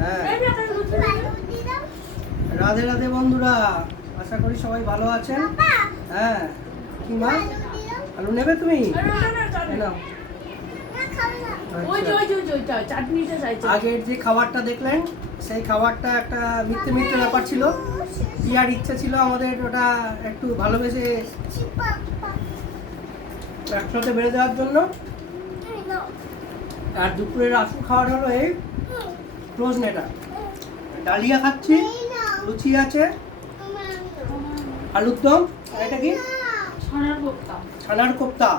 হ্যাঁ, রাধে রাধে বন্ধুরা, আশা করি সবাই ভালো আছেন। হ্যাঁ, কি মা আলু নেবে তুমি? নাও। আগের যে খাবারটা দেখলেন সেই খাবারটা একটা মিথ্যে মিথ্যে ব্যাপার ছিল। পিয়ার ইচ্ছা ছিল আমাদের ওটা একটু ভালোবেসে একসাথে বেড়ে দেওয়ার জন্য। আর দুপুরের আসল খাবার হলো এই প্রোজনেটা। ডালিয়া খাচ্ছি, লুচি আছে, আলুর দম, এটা কি ছানার কোপ্তা,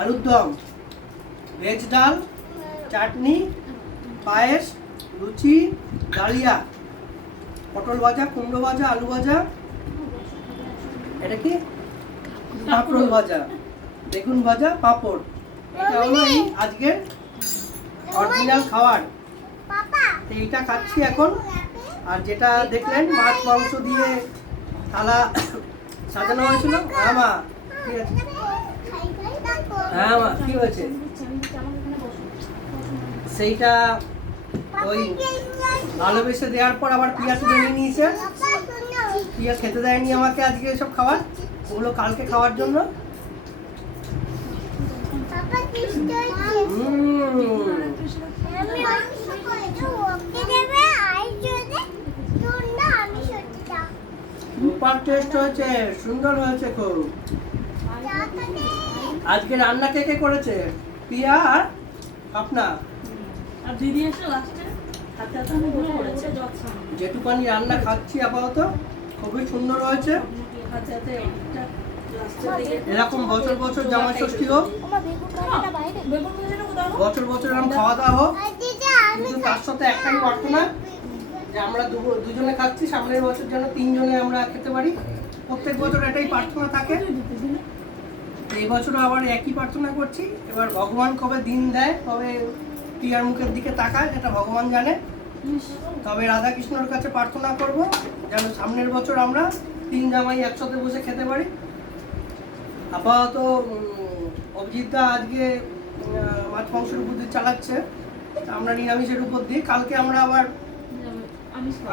আলুর দম, ভেজ ডাল, চাটনি, পায়েস, লুচি, ডালিয়া, পটল ভাজা, কুমড়ো ভাজা, আলু ভাজা, এটা কি পাঁপড় ভাজা, বেগুন ভাজা, পাঁপড়। এটা হলো এই আজকের অরিজিনাল খাবার। এইটা খাচ্ছি এখন। আর যেটা দেখলেন মাছ মাংস দিয়ে থালা সাজানো হয়েছিল। হ্যাঁ মা, ঠিক আছে। হ্যাঁ মা, কি হয়েছে? সেইটা ওই ভালোবেসে দেওয়ার পর আবার পিয়া তুলে নিয়ে নিয়েছে। পিয়া খেতে দেয়নি আমাকে আজকে এসব খাবার, ওগুলো কালকে খাওয়ার জন্য। সুপার টেস্ট হয়েছে, সুন্দর হয়েছে খুব। আজকে রান্না কে কে করেছে? পিয়া আর আপনা। আর দিদি এসে লাস্টে হাতে হাতে মুড়ে করেছে। যেটুকানি রান্না খাচ্ছি আপাতত খুবই সুন্দর হয়েছে। হাতে হাতে একটা এরকম বছর বছর জামাই ষষ্ঠী হোক, বছর বছর এরকম খাওয়া দাওয়া হোক। কিন্তু তার সাথে একটাই প্রার্থনা যে আমরা দুজনে খাচ্ছি, সামনের বছর যেন তিনজনে আমরা খেতে পারি। প্রত্যেক বছর এটাই প্রার্থনা থাকে। এই বছরও আবার একই প্রার্থনা করছি। এবার ভগবান কবে দিন দেয়, কবে পিয়ার মুখের দিকে তাকায়, এটা ভগবান জানে। তবে রাধা কৃষ্ণর কাছে প্রার্থনা করব যেন সামনের বছর আমরা তিন জামাই একসাথে বসে খেতে পারি। আপাতত অভিজিৎদা আজকে মাছ মাংসের উপর দিয়ে চালাচ্ছে, আমরা নিরামিষের উপর দিয়ে। কালকে আমরা আবার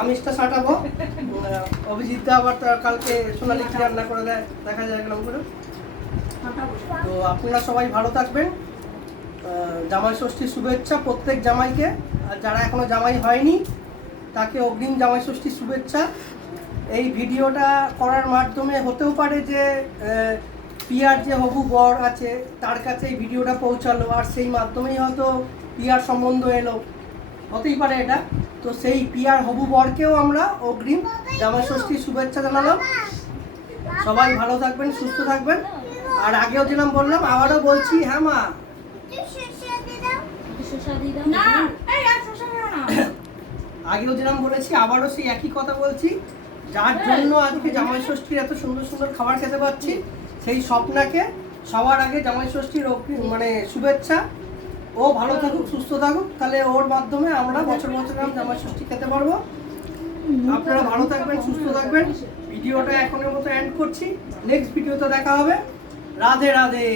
আমিষটা সাঁটাবো। অভিজিৎদা আবার কালকে সোনালি কি রান্না করে দেয়, দেখা যায় এরকম করে। তো আপনারা সবাই ভালো থাকবেন। জামাই ষষ্ঠীর শুভেচ্ছা প্রত্যেক জামাইকে। আর যারা এখনো জামাই হয়নি তাকে অগ্রিম জামাই ষষ্ঠীর শুভেচ্ছা। এই ভিডিওটা করার মাধ্যমে হতেও পারে যে পিয়ার যে হবু বর আছে তার কাছে এই ভিডিওটা পৌঁছালো, আর সেই মাধ্যমেই হয়তো পিয়ার সম্বন্ধ এলো, হতেই পারে এটা। তো সেই পিয়ার হবু বরকেও আমরা অগ্রিম জামাই ষষ্ঠীর শুভেচ্ছা জানালাম। সবাই ভালো থাকবেন, সুস্থ থাকবেন। আর আগেও যেরকম বললাম আবারও বলছি, হ্যাঁ মা, আগেও যেরকম বলেছি আবারও সেই একই কথা বলছি। যার জন্য আজকে জামাই ষষ্ঠীর এত সুন্দর সুন্দর খাবার খেতে পাচ্ছি, সেই স্বপ্নাকে সবার আগে জামাই ষষ্ঠীর মানে শুভেচ্ছা। ও ভালো থাকুক, সুস্থ থাকুক, তাহলে ওর মাধ্যমে আমরা বছর বছর জামাই ষষ্ঠী খেতে পারবো। আপনারা ভালো থাকবেন, সুস্থ থাকবেন। ভিডিওটা এখনের মতো এন্ড করছি। নেক্সট ভিডিওতে দেখা হবে। রাধে রাধে।